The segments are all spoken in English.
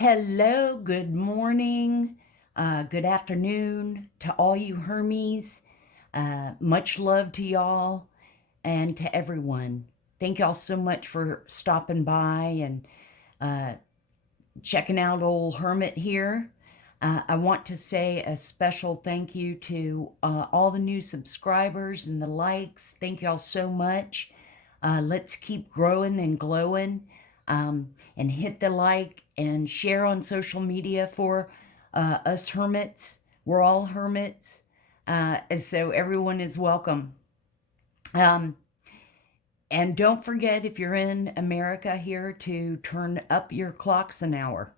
Hello, good morning, good afternoon to all you Hermes. Much love to y'all and to everyone. Thank y'all so much for stopping by and checking out old Hermit here. I want to say a special thank you to all the new subscribers and the likes. Thank y'all so much. Let's keep growing and glowing. And hit the like and share on social media for us hermits. We're all hermits, and so everyone is welcome. And don't forget, if you're in America here, to turn up your clocks an hour.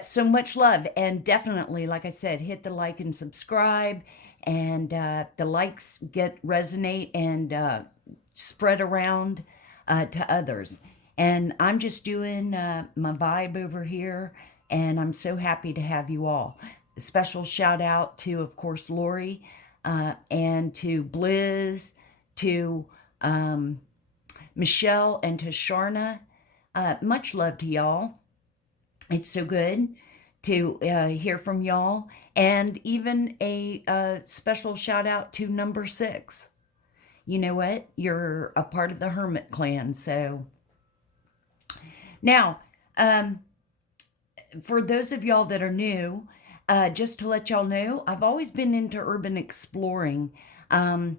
So much love, and definitely, like I said, hit the like and subscribe, and the likes resonate and spread around to others. And I'm just doing my vibe over here, and I'm so happy to have you all. A special shout out to, of course, Lori, and to Blizz, to Michelle, and to Sharna. Much love to y'all. It's so good to hear from y'all. And even a special shout out to number 6. You know what? You're a part of the Hermit clan. So now, for those of y'all that are new, just to let y'all know, I've always been into urban exploring. I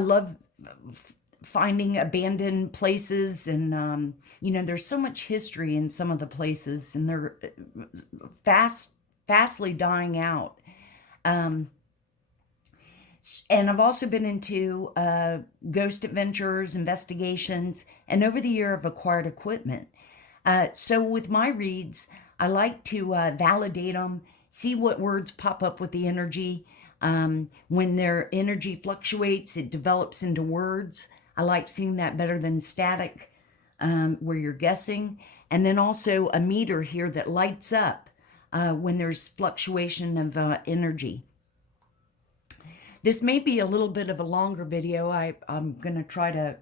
love finding abandoned places, and there's so much history in some of the places, and they're fastly dying out. And I've also been into ghost adventures, investigations, and over the year I've acquired equipment. So with my reads, I like to validate them, see what words pop up with the energy. When their energy fluctuates, it develops into words. I like seeing that better than static, where you're guessing. And then also a meter here that lights up when there's fluctuation of energy. This may be a little bit of a longer video. I'm going to try to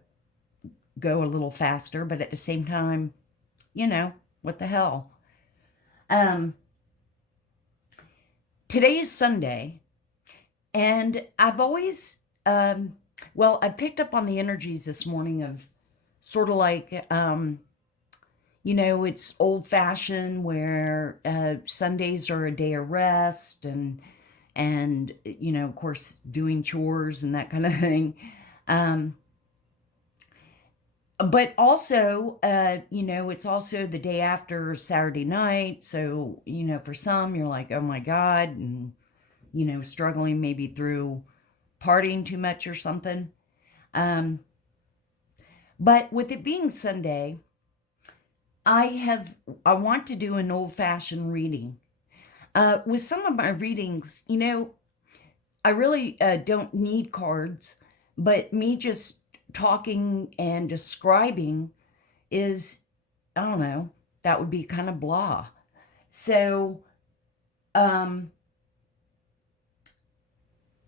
go a little faster, but at the same time, what the hell. Today is Sunday, and I've always, I picked up on the energies this morning of sort of like, it's old-fashioned where Sundays are a day of rest and of course, doing chores and that kind of thing. But also, it's also the day after Saturday night. So, for some, you're like, oh my God, and, struggling maybe through partying too much or something. But with it being Sunday, I want to do an old-fashioned reading. With some of my readings, I really don't need cards, but me just talking and describing is, I don't know, that would be kind of blah. So, I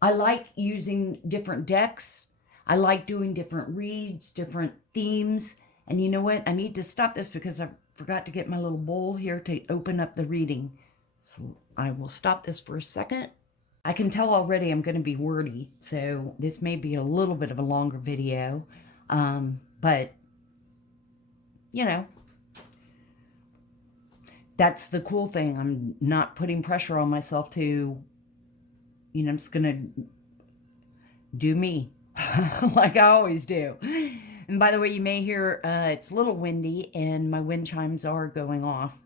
like using different decks. I like doing different reads, different themes. And you know what? I need to stop this because I forgot to get my little bowl here to open up the reading. So I will stop this for a second. I can tell already I'm going to be wordy, so this may be a little bit of a longer video, but, that's the cool thing. I'm not putting pressure on myself to, I'm just going to do me, like I always do. And by the way, you may hear it's a little windy, and my wind chimes are going off.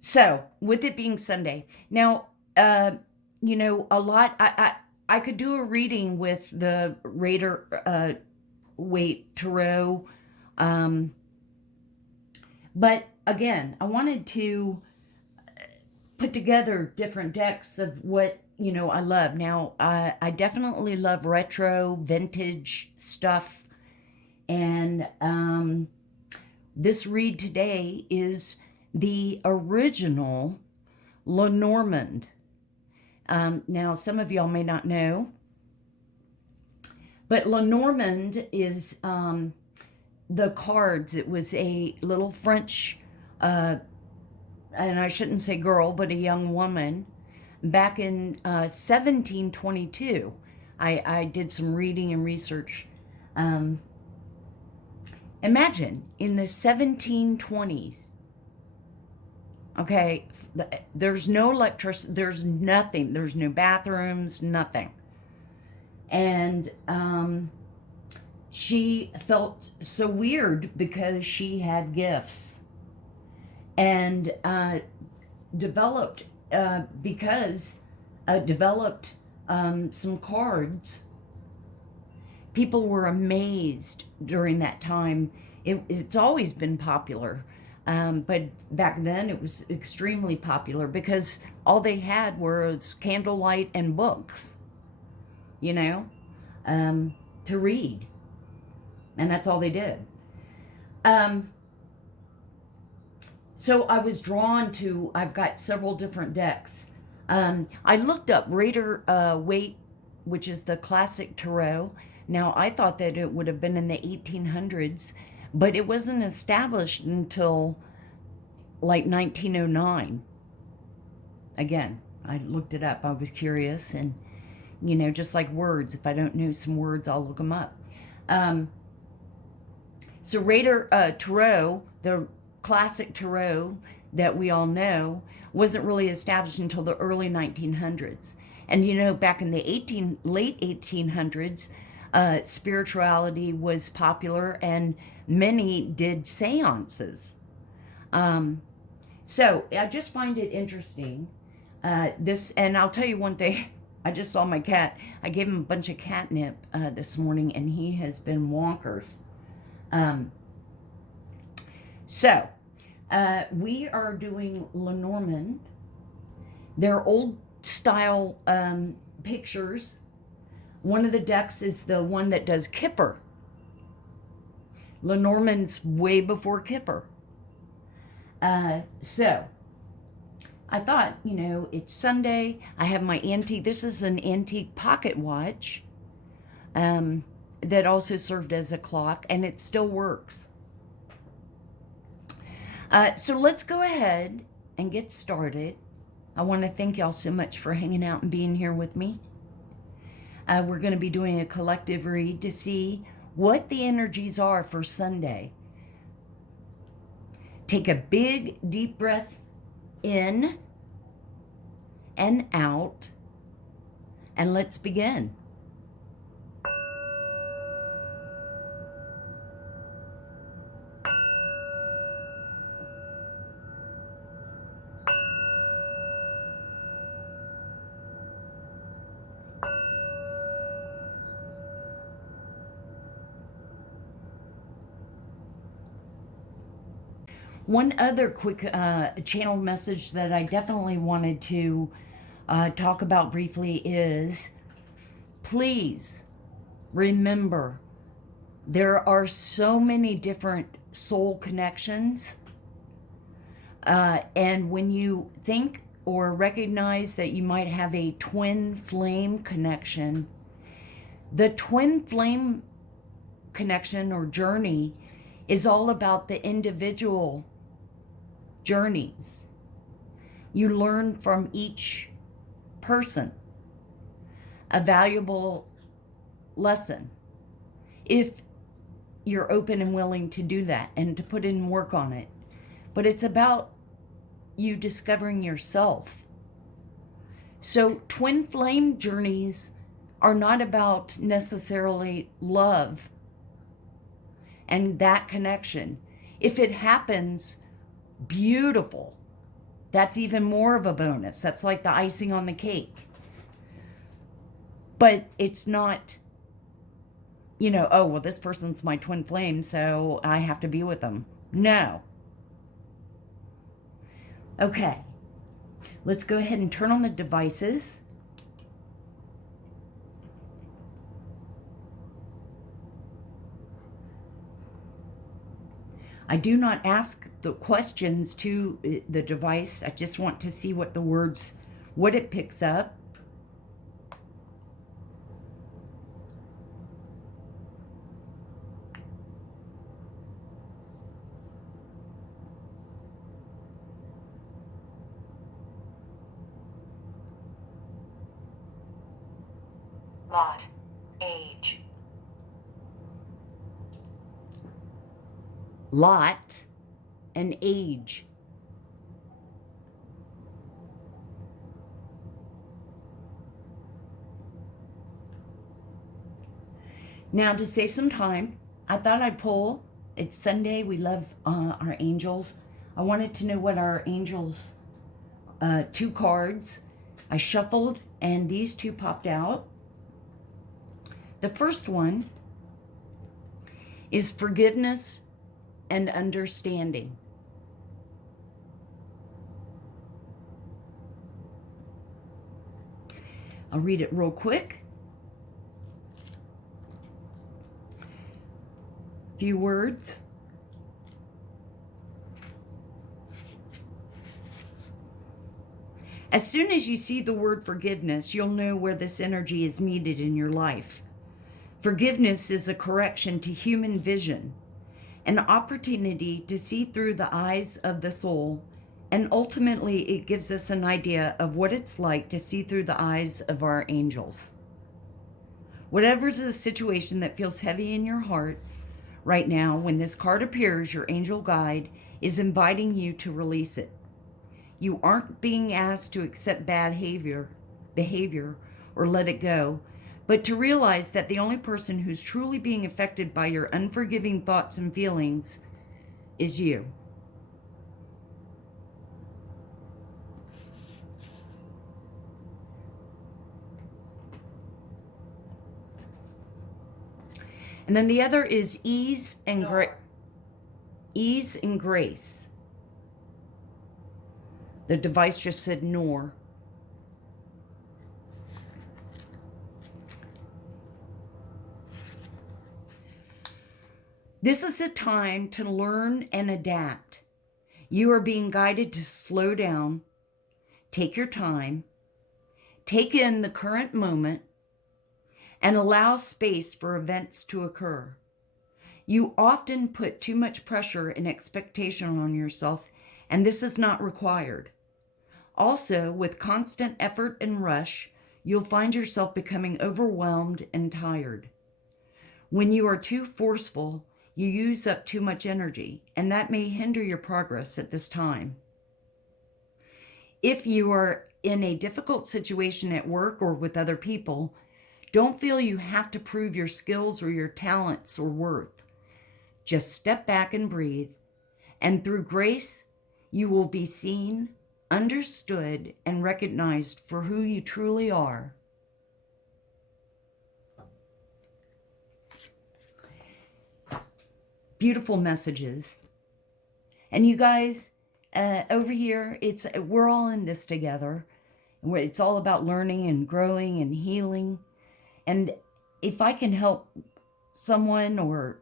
So, with it being Sunday, now, a lot, I could do a reading with the Rider Waite Tarot, but again, I wanted to put together different decks of what, I love. Now, I definitely love retro, vintage stuff, and this read today is the original Lenormand. Now, some of y'all may not know, but Lenormand is the cards, it was a little French, and I shouldn't say girl, but a young woman back in 1722. I did some reading and research. Imagine in the 1720s, okay, there's no electricity, there's nothing, there's no bathrooms, nothing. And she felt so weird because she had gifts, and developed some cards. People were amazed during that time. It's always been popular, but back then it was extremely popular because all they had was candlelight and books, you know, to read, and that's all they did. So I was drawn to, I've got several different decks. I looked up Rider-Waite, which is the classic tarot. Now, I thought that it would have been in the 1800s, but it wasn't established until like 1909. Again, I looked it up. I was curious, and, you know, just like words, if I don't know some words, I'll look them up. So Tarot, the classic tarot that we all know, wasn't really established until the early 1900s. And, you know, back in the late 1800s, spirituality was popular, and many did seances. So I just find it interesting. And I'll tell you one thing. I just saw my cat. I gave him a bunch of catnip this morning, and he has been wonkers. So we are doing Lenormand. They're old style pictures. One of the decks is the one that does Kipper. Lenormand's way before Kipper. So I thought, you know, it's Sunday. I have my antique. This is an antique pocket watch that also served as a clock, and it still works. So let's go ahead and get started. I want to thank y'all so much for hanging out and being here with me. We're going to be doing a collective read to see what the energies are for Sunday. Take a big, deep breath in and out, and let's begin. One other quick channel message that I definitely wanted to talk about briefly is, please remember, there are so many different soul connections. And when you think or recognize that you might have a twin flame connection, the twin flame connection or journey is all about the individual journeys. You learn from each person a valuable lesson if you're open and willing to do that and to put in work on it. But it's about you discovering yourself. So twin flame journeys are not about necessarily love and that connection. If it happens, beautiful. That's even more of a bonus. That's like the icing on the cake. But it's not, you know, oh, well, this person's my twin flame, so I have to be with them. No. Okay. Let's go ahead and turn on the devices. I do not ask the questions to the device. I just want to see what the words, what it picks up. lot, age. Lot and age. Now, to save some time, I thought I'd pull. It's Sunday. We love our angels. I wanted to know what our angels, 2 cards. I shuffled, and these 2 popped out. The first one is forgiveness and understanding. I'll read it real quick. Few words. As soon as you see the word forgiveness, you'll know where this energy is needed in your life. Forgiveness is a correction to human vision, an opportunity to see through the eyes of the soul, and ultimately it gives us an idea of what it's like to see through the eyes of our angels. Whatever's the situation that feels heavy in your heart right now, when this card appears, your angel guide is inviting you to release it. You aren't being asked to accept bad behavior or let it go, but to realize that the only person who's truly being affected by your unforgiving thoughts and feelings is you. And then the other is ease and grace. The device just said nor. This is the time to learn and adapt. You are being guided to slow down, take your time, take in the current moment, and allow space for events to occur. You often put too much pressure and expectation on yourself, and this is not required. Also, with constant effort and rush, you'll find yourself becoming overwhelmed and tired. When you are too forceful, you use up too much energy, and that may hinder your progress at this time. If you are in a difficult situation at work or with other people, don't feel you have to prove your skills or your talents or worth. Just step back and breathe, and through grace, you will be seen, understood, and recognized for who you truly are. Beautiful messages. And you guys, over here, we're all in this together. It's all about learning and growing and healing. And if I can help someone, or,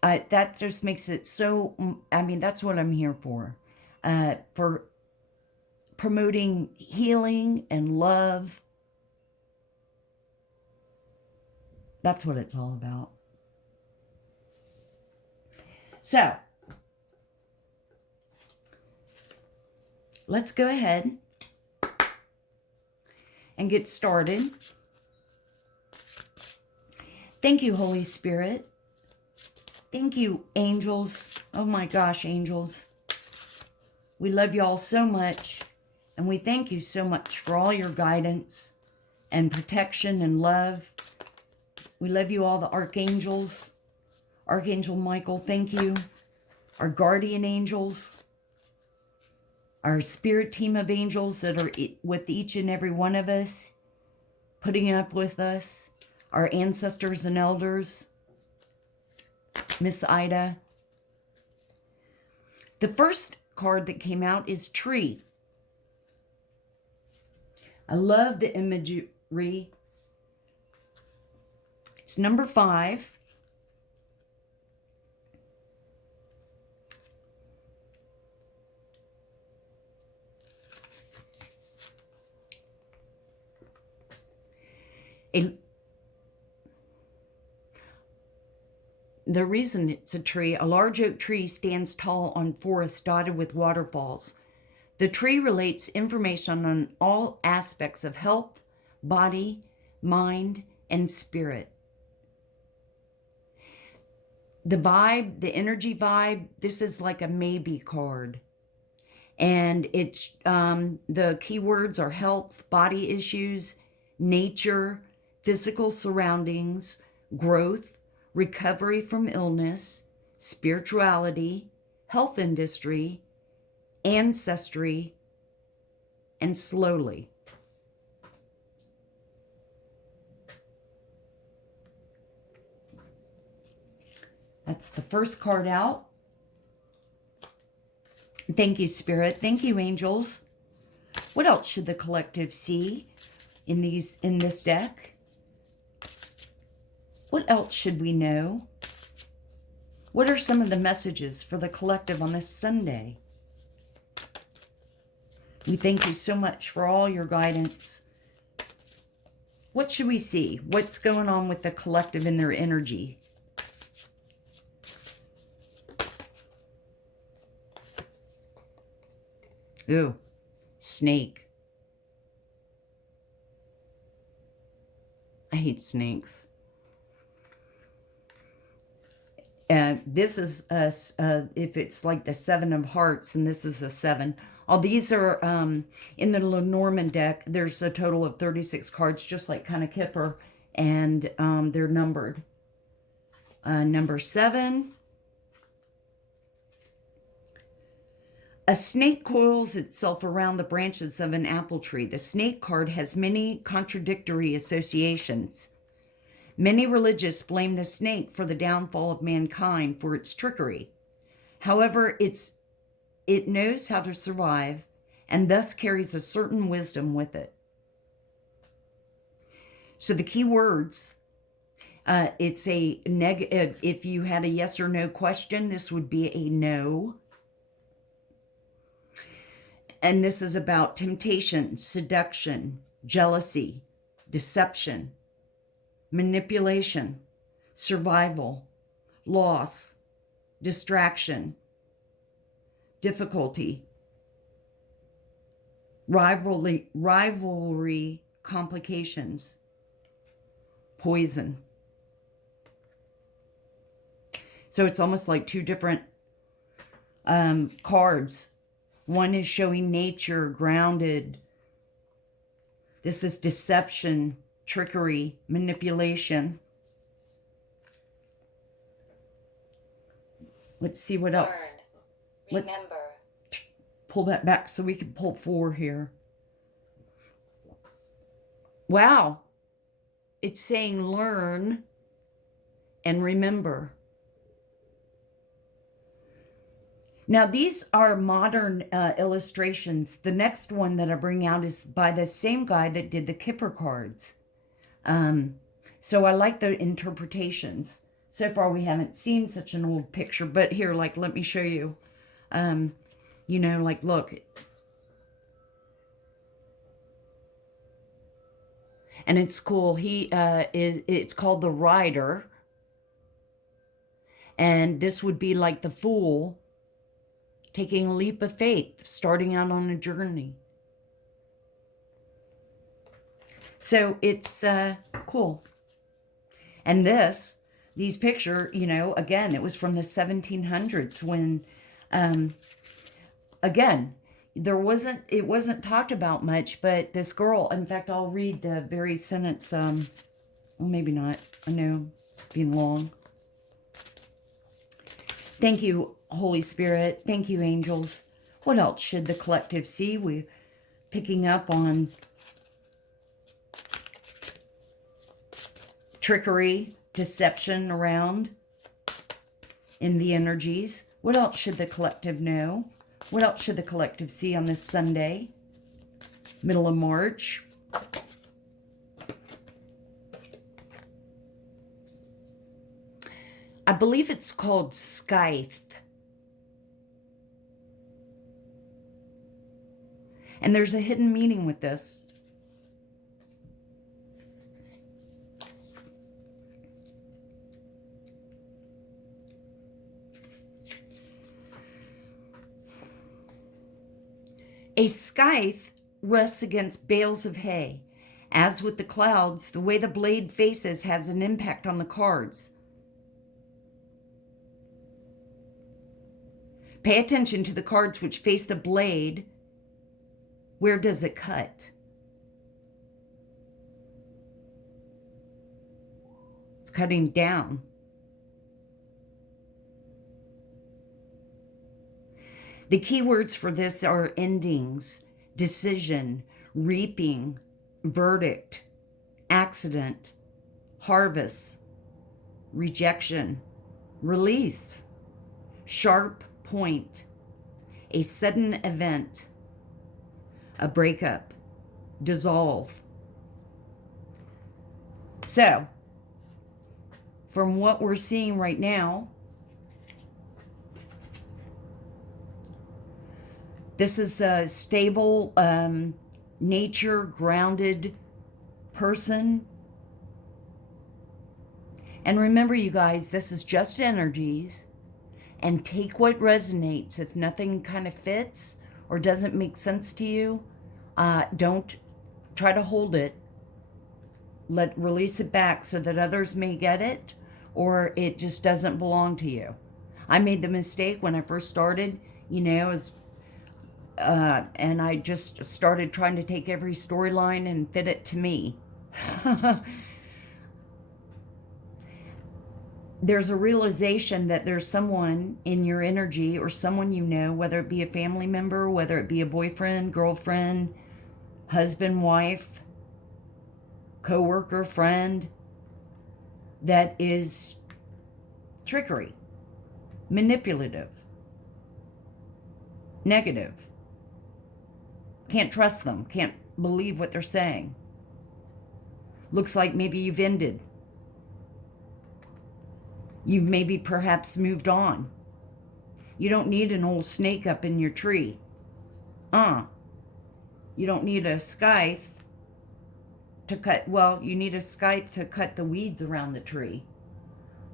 that just makes it so, that's what I'm here for promoting healing and love. That's what it's all about. So, let's go ahead and get started. Thank you, Holy Spirit. Thank you, angels. Oh my gosh, angels. We love y'all so much, and we thank you so much for all your guidance and protection and love. We love you all, the archangels. Archangel Michael, thank you. Our guardian angels. Our spirit team of angels that are with each and every one of us, putting up with us. Our ancestors and elders. Miss Ida. The first card that came out is tree. I love the imagery. It's number 5. The reason it's a tree, a large oak tree stands tall on forests dotted with waterfalls. The tree relates information on all aspects of health, body, mind, and spirit. The vibe, the energy vibe, this is like a maybe card. And it's the keywords are health, body issues, nature, physical surroundings, growth, recovery from illness, spirituality, health industry, ancestry, and slowly. That's the first card out. Thank you, Spirit. Thank you, angels. What else should the collective see in this deck? What else should we know? What are some of the messages for the collective on this Sunday? We thank you so much for all your guidance. What should we see? What's going on with the collective in their energy? Ooh, snake. I hate snakes. This is, if it's like the 7 of hearts, and this is a 7. All these are, in the Lenormand deck, there's a total of 36 cards, just like kind of Kipper, and they're numbered. Number 7. A snake coils itself around the branches of an apple tree. The snake card has many contradictory associations. Many religious blame the snake for the downfall of mankind for its trickery. However, it knows how to survive and thus carries a certain wisdom with it. So the key words, it's a negative. If you had a yes or no question, this would be a no. And this is about temptation, seduction, jealousy, deception, manipulation, survival, loss, distraction, difficulty, rivalry, complications, poison. So it's almost like two different cards. One is showing nature, grounded. This is deception, trickery, manipulation. Let's see what else. Remember. Pull that back so we can pull 4 here. Wow. It's saying learn and remember. Now, these are modern illustrations. The next one that I bring out is by the same guy that did the Kipper cards. So I like the interpretations. So far, we haven't seen such an old picture, but here, like, let me show you. You know, like, look. And it's cool. It's called the Rider. And this would be like the Fool, taking a leap of faith, starting out on a journey. So it's cool. And these pictures, you know, again, it was from the 1700s when, again, it wasn't talked about much, but this girl, in fact, I'll read the very sentence, well, maybe not, I know, being long. Thank you, Holy Spirit. Thank you, angels. What else should the collective see? We're picking up on trickery, deception around in the energies. What else should the collective know? What else should the collective see on this Sunday, middle of March? I believe it's called Scythe. And there's a hidden meaning with this. A scythe rests against bales of hay, As with the clouds, the way the blade faces has an impact on the cards. Pay attention to the cards which face the blade. Where does it cut? It's cutting down. The key words for this are endings, decision, reaping, verdict, accident, harvest, rejection, release, sharp point, a sudden event, a breakup, dissolve. So, from what we're seeing right now, this is a stable, nature grounded person. And remember, you guys, this is just energies, and take what resonates. If nothing kind of fits or doesn't make sense to you, don't try to hold it. Release it back so that others may get it, or it just doesn't belong to you. I made the mistake when I first started, and I just started trying to take every storyline and fit it to me. There's a realization that there's someone in your energy, or someone you know, whether it be a family member, whether it be a boyfriend, girlfriend, husband, wife, coworker, friend, that is trickery, manipulative, negative. Can't trust them, can't believe what they're saying. Looks like maybe you've ended. You've maybe perhaps moved on. You don't need an old snake up in your tree. You don't need a scythe to cut, you need a scythe to cut the weeds around the tree.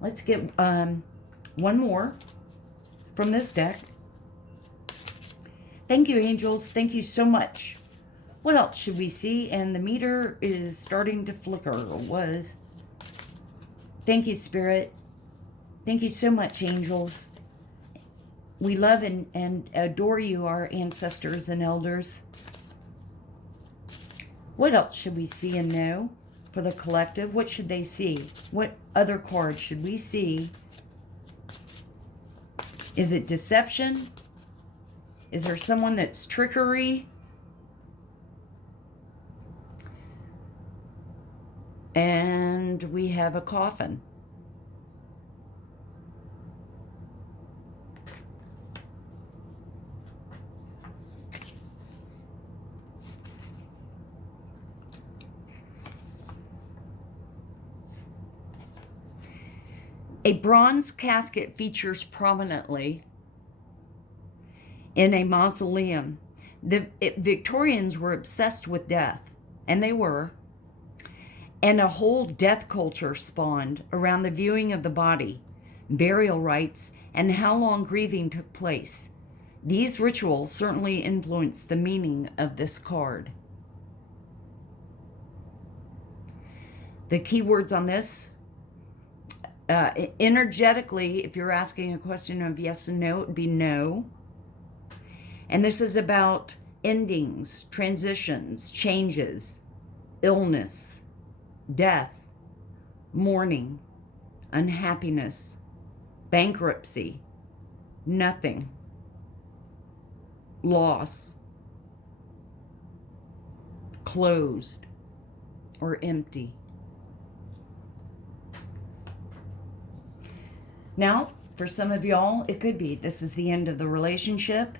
Let's get one more from this deck. Thank you, angels. Thank you so much. What else should we see? And the meter is starting to flicker, or was. Thank you, Spirit. Thank you so much, angels. We love and adore you, our ancestors and elders. What else should we see and know for the collective? What should they see? What other cards should we see? Is it deception? Is there someone that's trickery? And we have a coffin. A bronze casket features prominently in a mausoleum. The Victorians were obsessed with death, and they were. And a whole death culture spawned around the viewing of the body, burial rites, and how long grieving took place. These rituals certainly influenced the meaning of this card. The key words on this, energetically, if you're asking a question of yes and no, it would be no. And this is about endings, transitions, changes, illness, death, mourning, unhappiness, bankruptcy, nothing, loss, closed, or empty. Now, for some of y'all, it could be this is the end of the relationship.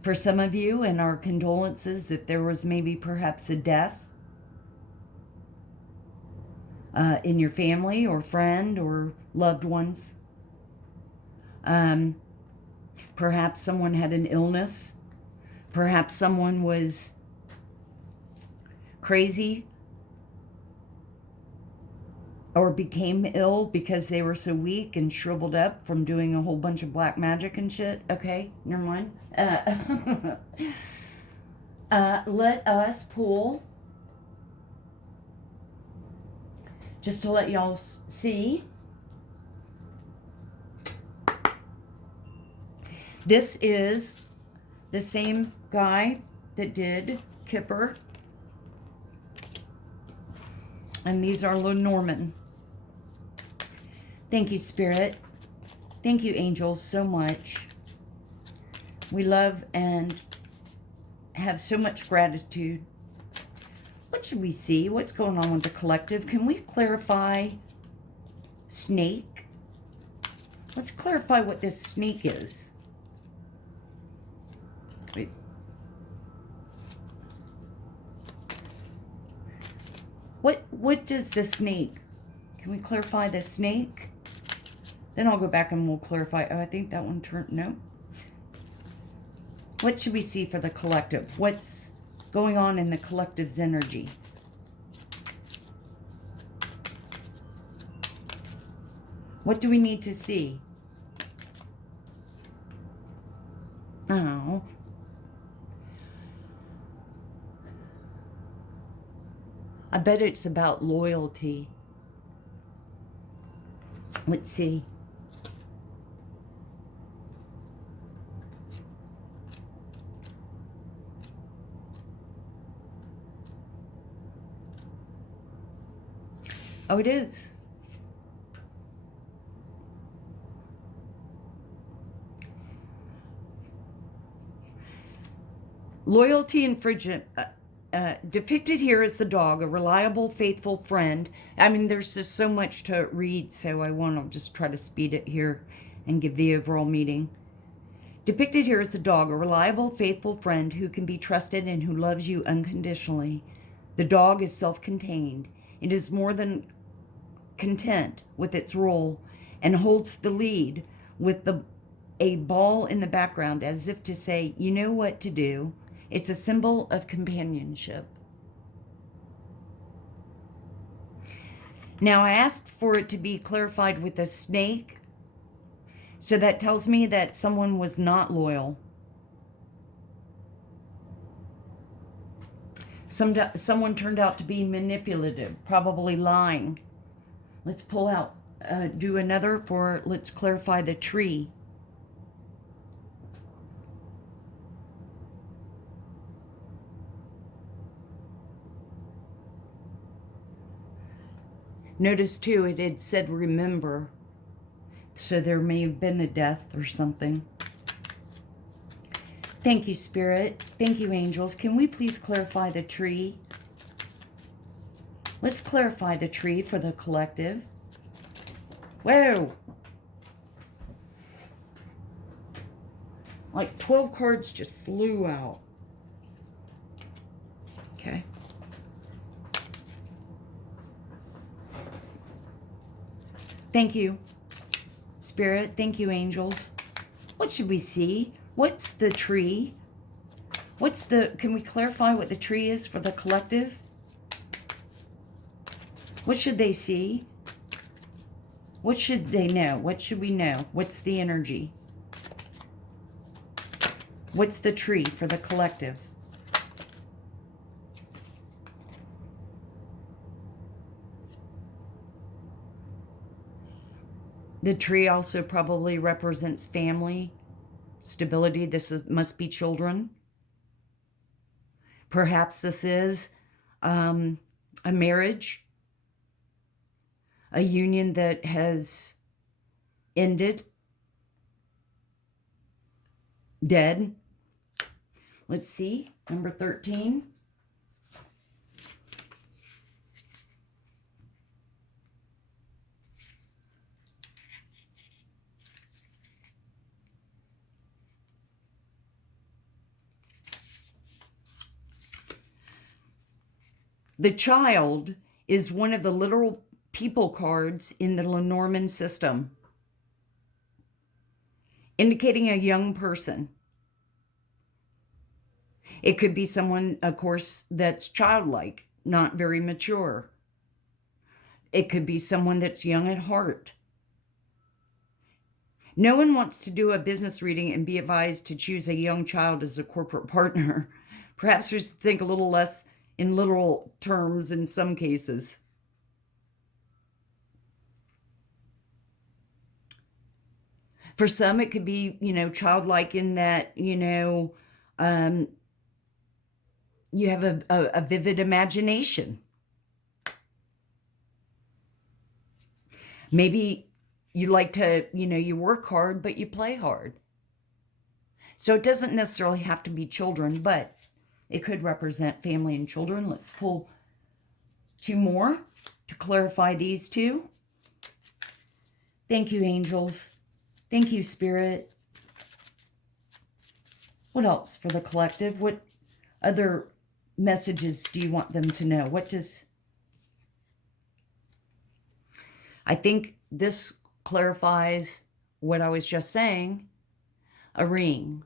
For some of you, and our condolences if there was maybe perhaps a death in your family or friend or loved ones. Perhaps someone had an illness. Perhaps someone was crazy or became ill because they were so weak and shriveled up from doing a whole bunch of black magic and shit. Okay, never mind. Let us pull just to let y'all see. This is the same guy that did Kipper. And these are Lenormand. Thank you, Spirit. Thank you, angels, so much. We love and have so much gratitude. What should we see? What's going on with the collective? Can we clarify snake? Let's clarify what this snake is. Wait. What does the snake? Can we clarify the snake? Then I'll go back and we'll clarify. Oh, I think that one turned, no. What should we see for the collective? What's going on in the collective's energy? What do we need to see? Oh. I bet it's about loyalty. Let's see. Oh, it is. Loyalty and friendship. Depicted here as the dog, a reliable, faithful friend. I mean, there's just so much to read, so I want to just try to speed it here and give the overall meaning. Depicted here as the dog, a reliable, faithful friend who can be trusted and who loves you unconditionally. The dog is self-contained. It is more than content with its role and holds the lead with a ball in the background as if to say, you know what to do. It's a symbol of companionship. Now, I asked for it to be clarified with a snake, so that tells me that someone was not loyal. Someone turned out to be manipulative, probably lying. Let's pull out, do another for, let's clarify the tree. Notice too, it had said remember. So there may have been a death or something. Thank you, Spirit. Thank you, angels. Can we please clarify the tree? Let's clarify the tree for the collective. Whoa! Like 12 cards just flew out. Okay. Thank you, Spirit. Thank you, angels. What should we see? What's the tree? Can we clarify what the tree is for the collective? What should they see? What should they know? What should we know? What's the energy? What's the tree for the collective? The tree also probably represents family, stability. Must be children. Perhaps this is a marriage, a union that has ended, dead. Let's see, number 13. The child is one of the literal people cards in the Lenormand system, indicating a young person. It could be someone, of course, that's childlike, not very mature. It could be someone that's young at heart. No one wants to do a business reading and be advised to choose a young child as a corporate partner. Perhaps just think a little less in literal terms in some cases. For some, it could be, childlike in that, um, you have a vivid imagination. Maybe you like to, you work hard, but you play hard. So it doesn't necessarily have to be children, but it could represent family and children. Let's pull 2 more to clarify these 2. Thank you, angels. Thank you, Spirit. What else for the collective? What other messages do you want them to know? I think this clarifies what I was just saying. A ring.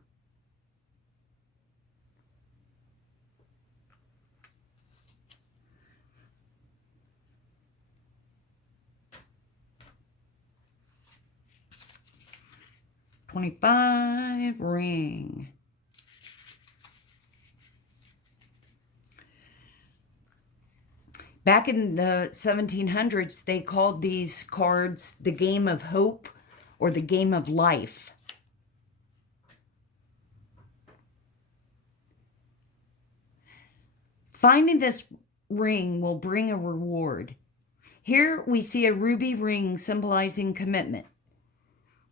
$25 ring. Back in the 1700s, they called these cards the game of hope or the game of life. Finding this ring will bring a reward. Here we see a ruby ring symbolizing commitment.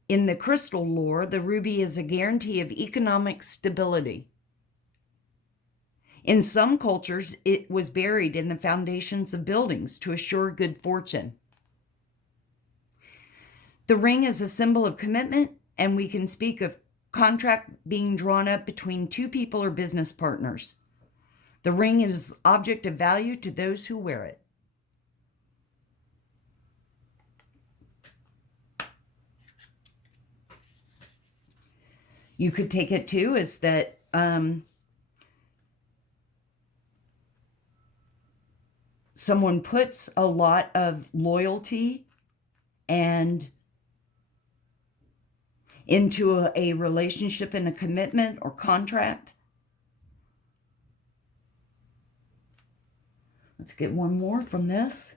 In the crystal lore, the ruby is a guarantee of economic stability. In some cultures, it was buried in the foundations of buildings to assure good fortune. The ring is a symbol of commitment, and we can speak of contract being drawn up between 2 people or business partners. The ring is object of value to those who wear it. You could take it too as that someone puts a lot of loyalty and into a relationship and a commitment or contract. Let's get one more from this.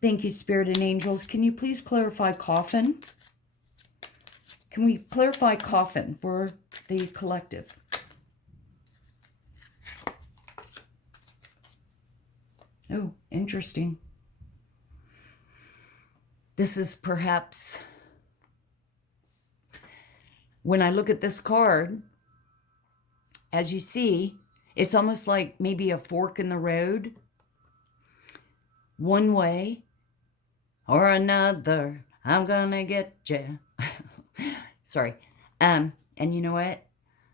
Thank you, Spirit and angels. Can you please clarify coffin? Can we clarify coffin for the collective? Oh, interesting. This is perhaps, when I look at this card, as you see, it's almost like maybe a fork in the road. One way or another, I'm gonna get you. Sorry. And you know what?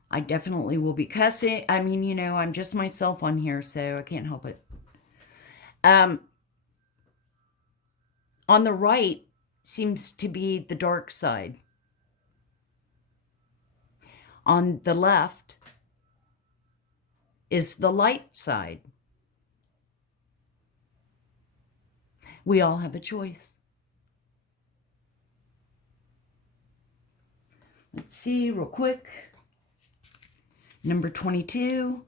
I definitely will be cussing. I mean, I'm just myself on here, so I can't help it. On the right seems to be the dark side. On the left is the light side. We all have a choice. Let's see real quick. Number 22.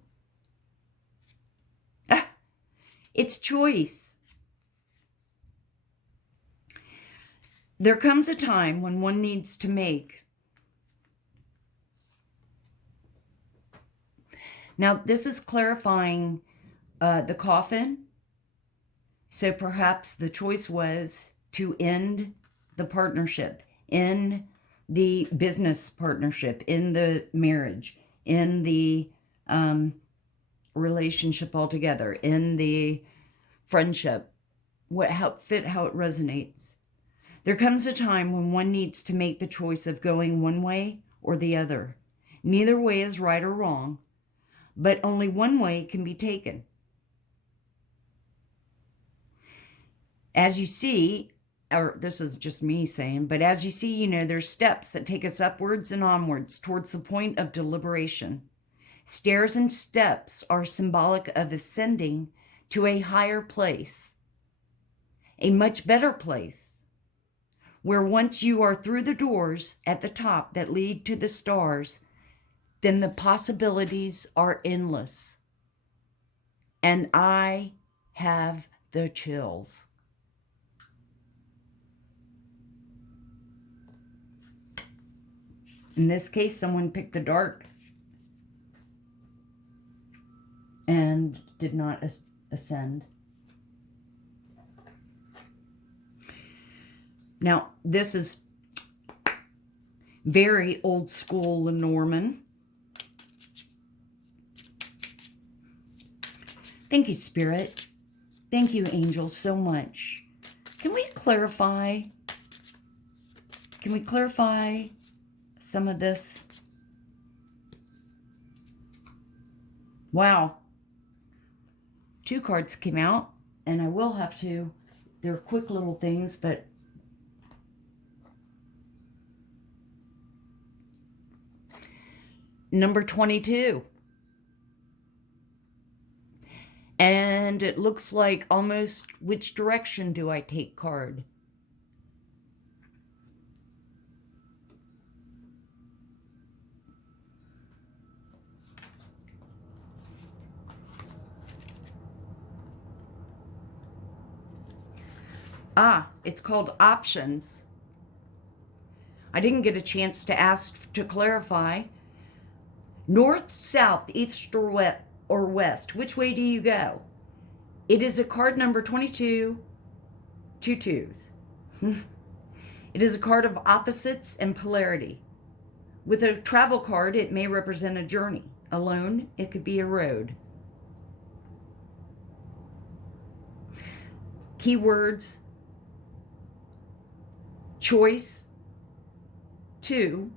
It's choice. There comes a time when one needs to make. Now, this is clarifying the coffin. So perhaps the choice was to end the partnership, in the business partnership, in the marriage, in the relationship altogether, in the friendship, how it resonates. There comes a time when one needs to make the choice of going one way or the other. Neither way is right or wrong, but only one way can be taken. As you see, or this is just me saying, but as you see, there's steps that take us upwards and onwards towards the point of deliberation. Stairs and steps are symbolic of ascending to a higher place, a much better place, where once you are through the doors at the top that lead to the stars, then the possibilities are endless. And I have the chills. In this case, someone picked the dark and did not ascend. Now, this is very old school Lenormand. Thank you, Spirit. Thank you, angels, so much. Can we clarify? Can we clarify some of this? Wow. 2 cards came out, and I will have to, they're quick little things, but number 22. And it looks like almost which direction do I take card? It's called options. I didn't get a chance to ask to clarify. North, south, east, or west. Which way do you go? It is a card number 22, 2 twos. It is a card of opposites and polarity. With a travel card, it may represent a journey. Alone, it could be a road. Keywords: choice, 2,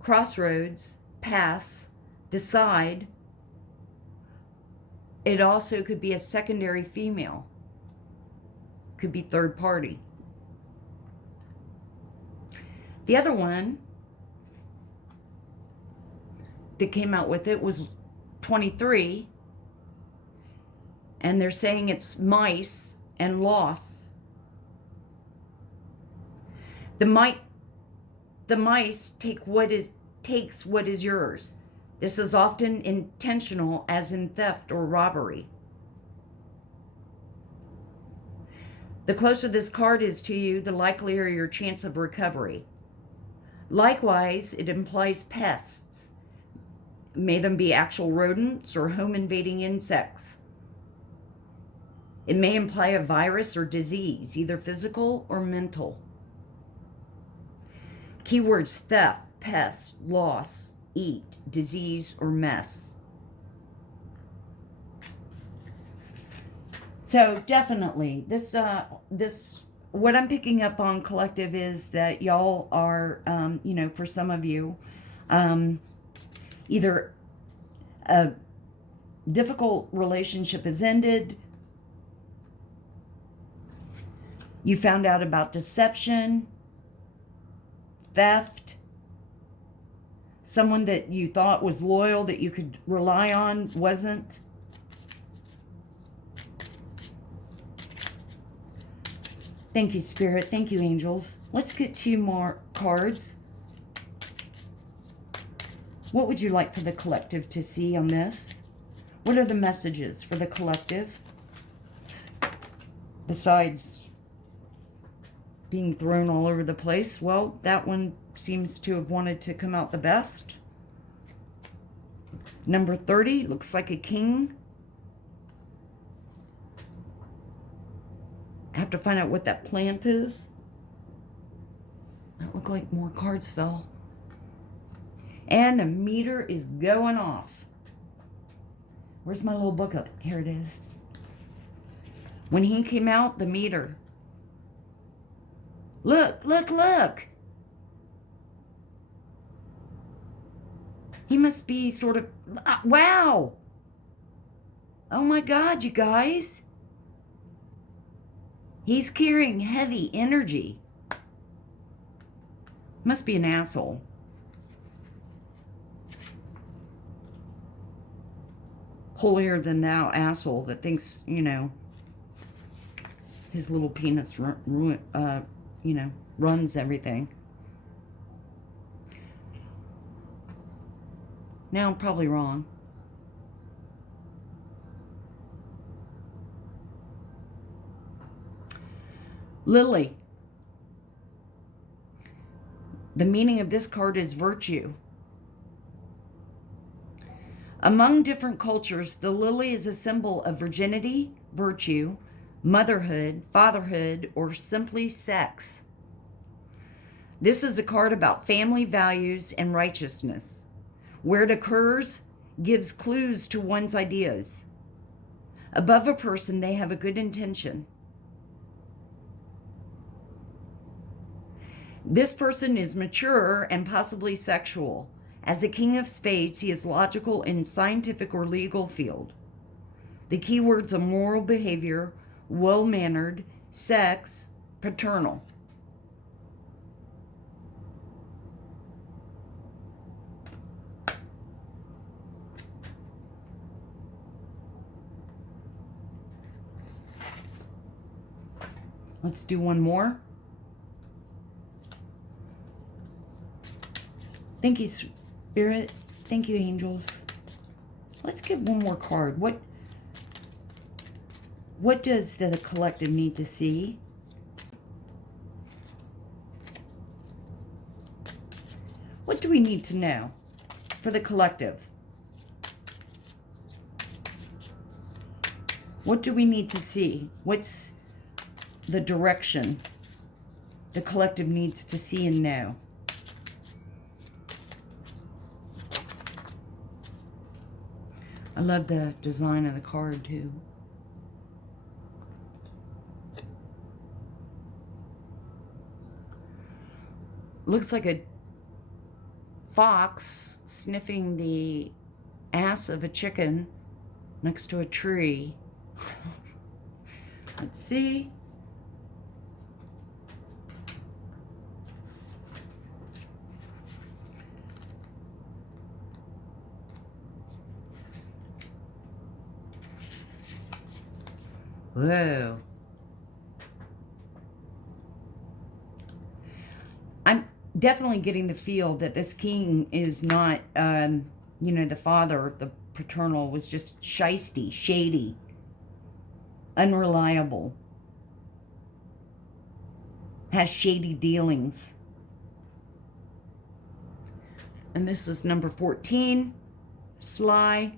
crossroads, pass, decide. It also could be a secondary female. Could be third party. The other one that came out with it was 23. And they're saying it's mice and loss. The mice takes what is yours. This is often intentional, as in theft or robbery. The closer this card is to you, the likelier your chance of recovery. Likewise, it implies pests. May them be actual rodents or home-invading insects. It may imply a virus or disease, either physical or mental. Keywords: theft, pest, loss, eat, disease, or mess. So definitely, this what I'm picking up on, collective, is that y'all are, for some of you, either a difficult relationship has ended, you found out about deception, theft, someone that you thought was loyal, that you could rely on, wasn't. Thank you, Spirit. Thank you, angels. Let's get 2 more cards. What would you like for the collective to see on this? What are the messages for the collective? Besides being thrown all over the place, well, that one seems to have wanted to come out the best. Number 30 looks like a king. I have to find out what that plant is. That looked like more cards fell. And the meter is going off. Where's my little book? Here it is. When he came out, the meter. Look, look, look. He must be sort of, wow. Oh my God, you guys. He's carrying heavy energy. Must be an asshole. Holier than thou asshole that thinks, his little penis, runs everything. Now I'm probably wrong. Lily. The meaning of this card is virtue. Among different cultures, the lily is a symbol of virginity, virtue, motherhood, fatherhood, or simply sex. This is a card about family values and righteousness. Where it occurs gives clues to one's ideas. Above a person, they have a good intention. This person is mature and possibly sexual. As the King of Spades, he is logical in scientific or legal field. The keywords are moral behavior, well-mannered, sex, paternal. Let's do one more. Thank you, Spirit. Thank you, angels. Let's get one more card. What does the collective need to see? What do we need to know for the collective? What do we need to see? What's the direction the collective needs to see and know? I love the design of the card too. Looks like a fox sniffing the ass of a chicken next to a tree. Let's see. Whoa. I'm definitely getting the feel that this king is not, the father, the paternal, was just shisty, shady, unreliable, has shady dealings. And this is number 14, sly.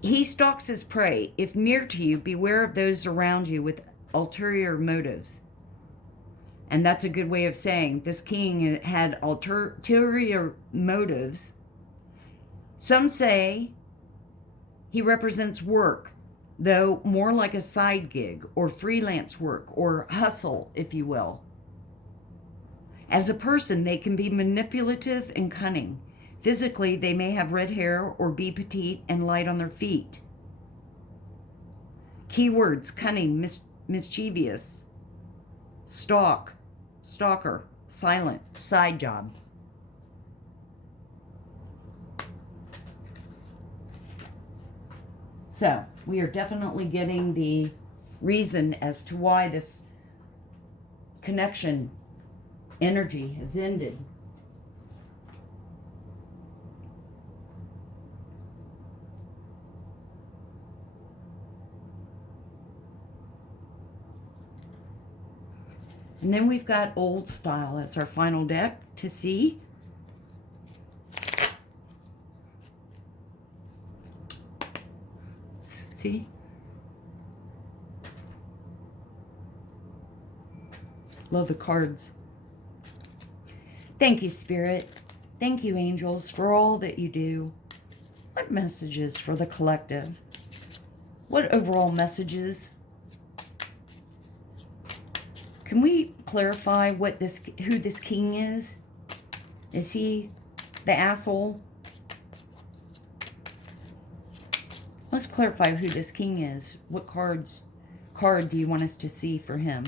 He stalks his prey. If near to you, beware of those around you with ulterior motives. And that's a good way of saying this king had ulterior motives. Some say he represents work, though more like a side gig or freelance work or hustle, if you will. As a person, they can be manipulative and cunning. Physically, they may have red hair or be petite and light on their feet. Keywords: cunning, mischievous, stalker, silent, side job. So, we are definitely getting the reason as to why this connection energy has ended. And then we've got Old Style as our final deck to see. See? Love the cards. Thank you, Spirit. Thank you, angels, for all that you do. What messages for the collective? What overall messages? Can we clarify who this king is? Is he the asshole? Let's clarify who this king is. What card do you want us to see for him?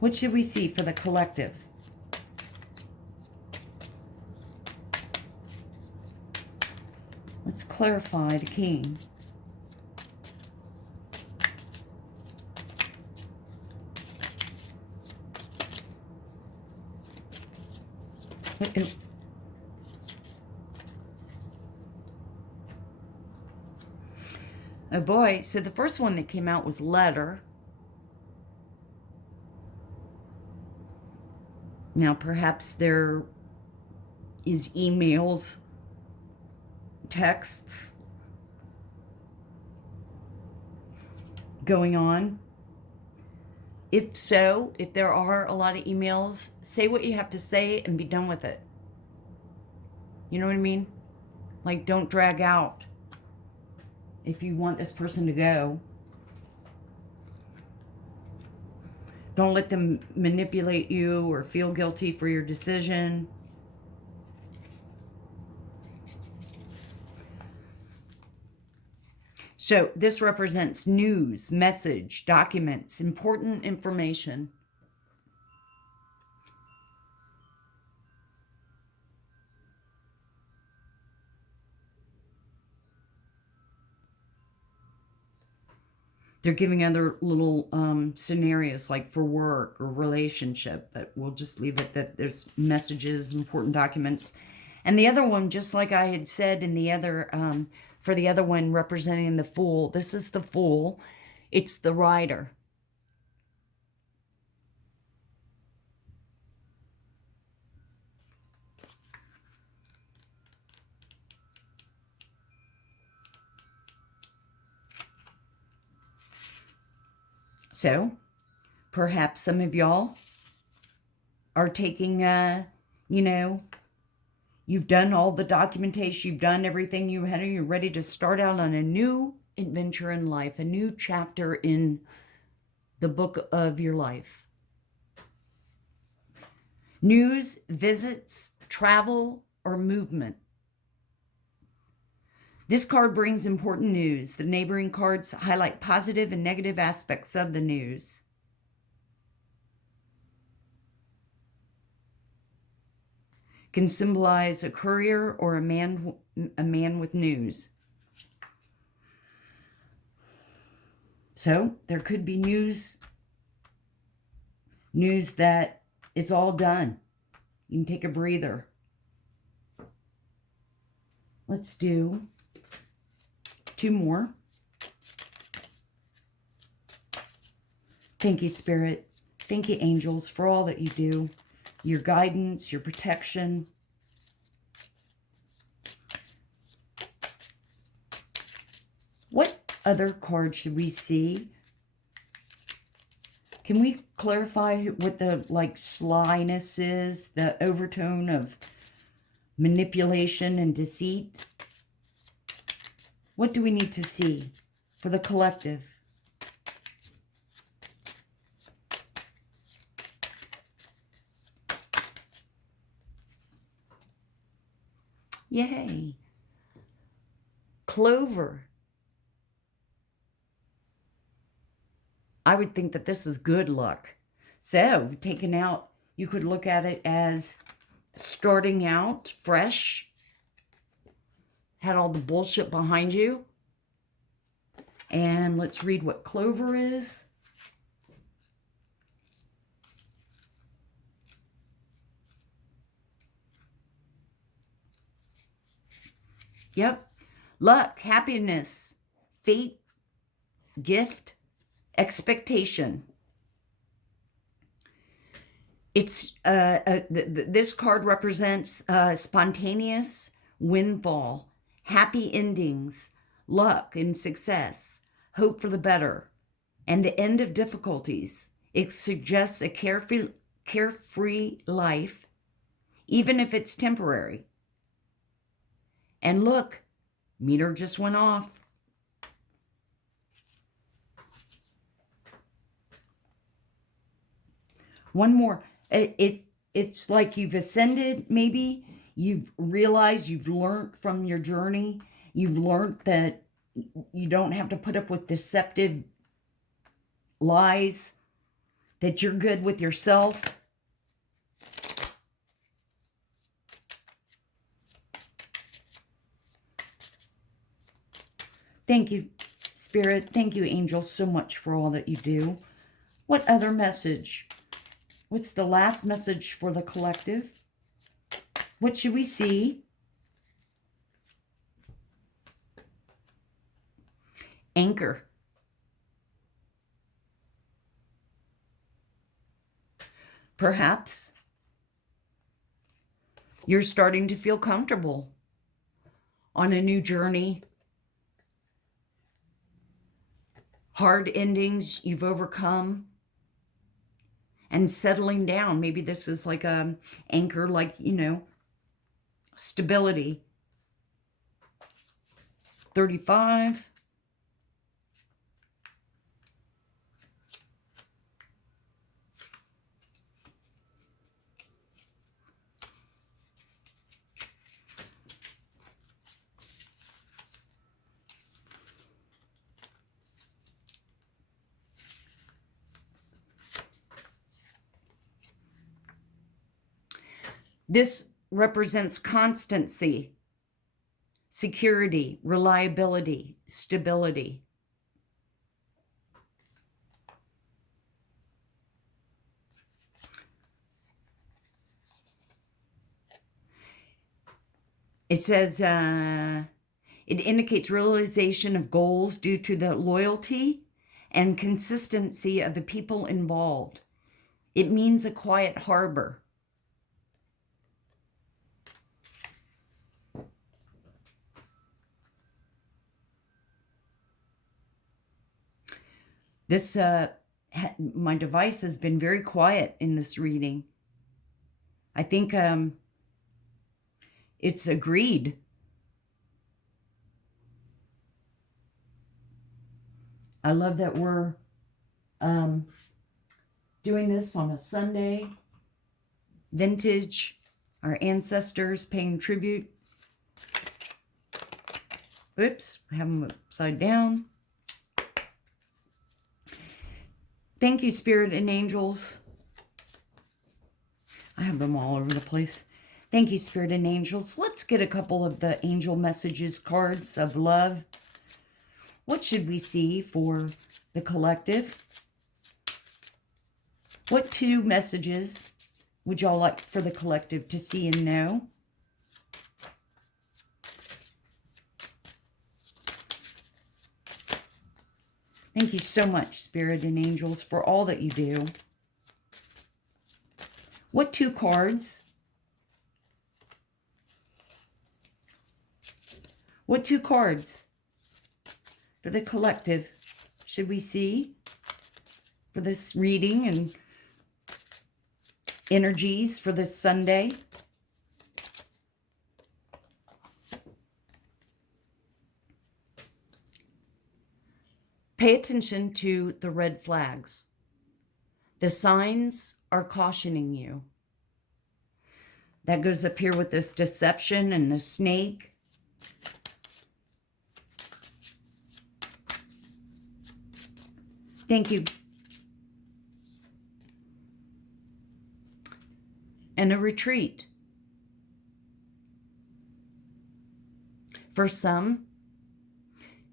What should we see for the collective? Let's clarify the king. Oh boy. So the first one that came out was letter. Now perhaps there is emails, texts going on. If so, if there are a lot of emails, say what you have to say and be done with it. You know what I mean? Like, don't drag out if you want this person to go. Don't let them manipulate you or feel guilty for your decision. So this represents news, message, documents, important information. They're giving other little scenarios like for work or relationship, but we'll just leave it that there's messages, important documents. And the other one, just like I had said in the other, for the other one representing the Fool, this is the Fool. It's the Rider. So perhaps some of y'all are taking, you know, you've done all the documentation, you've done everything you had, you're ready to start out on a new adventure in life, a new chapter in the book of your life. News, visits, travel, or movement. This card brings important news. The neighboring cards highlight positive and negative aspects of the news. Can symbolize a courier or a man with news. So there could be news that it's all done. You can take a breather. Let's do 2 more. Thank you, Spirit. Thank you, angels, for all that you do. Your guidance, your protection. What other card should we see? Can we clarify what the slyness is, the overtone of manipulation and deceit? What do we need to see for the collective? Yay. Clover. I would think that this is good luck. So, taken out, you could look at it as starting out fresh. Had all the bullshit behind you. And let's read what clover is. Yep. Luck, happiness, fate, gift, expectation. It's this card represents spontaneous windfall, happy endings, luck and success, hope for the better, and the end of difficulties. It suggests a carefree life, even if it's temporary. And look, meter just went off. One more. It's like you've ascended, maybe. You've realized, you've learned from your journey. You've learned that you don't have to put up with deceptive lies, that you're good with yourself. Thank you, Spirit. Thank you, angels, so much for all that you do. What other message? What's the last message for the collective? What should we see? Anchor. Perhaps you're starting to feel comfortable on a new journey. Hard endings you've overcome and settling down. Maybe this is like a anchor, like, stability. 35. This represents constancy, security, reliability, stability. It says it indicates realization of goals due to the loyalty and consistency of the people involved. It means a quiet harbor. This, my device has been very quiet in this reading. I think it's agreed. I love that we're doing this on a Sunday. Vintage, our ancestors paying tribute. Oops, I have them upside down. Thank you, Spirit and angels. I have them all over the place. Thank you, Spirit and angels. Let's get a couple of the angel messages cards of love. What should we see for the collective? What 2 messages would y'all like for the collective to see and know? Thank you so much, Spirit and angels, for all that you do. What 2 cards? What 2 cards for the collective should we see for this reading and energies for this Sunday? Pay attention to the red flags. The signs are cautioning you. That goes up here with this deception and the snake. Thank you. And a retreat. For some,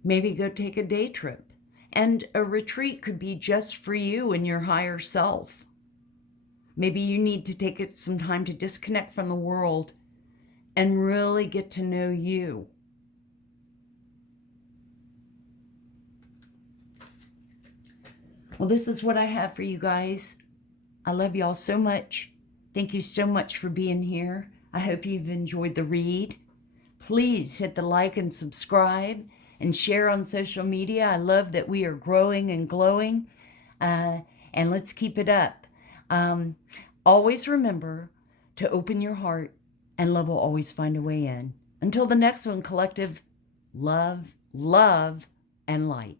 maybe go take a day trip. And a retreat could be just for you and your higher self. Maybe you need to take it some time to disconnect from the world and really get to know you. Well, this is what I have for you guys. I love y'all so much. Thank you so much for being here. I hope you've enjoyed the read. Please hit the like and subscribe and share on social media. I love that we are growing and glowing, and let's keep it up. Always remember to open your heart, and love will always find a way in. Until the next one, collective, love, love, and light.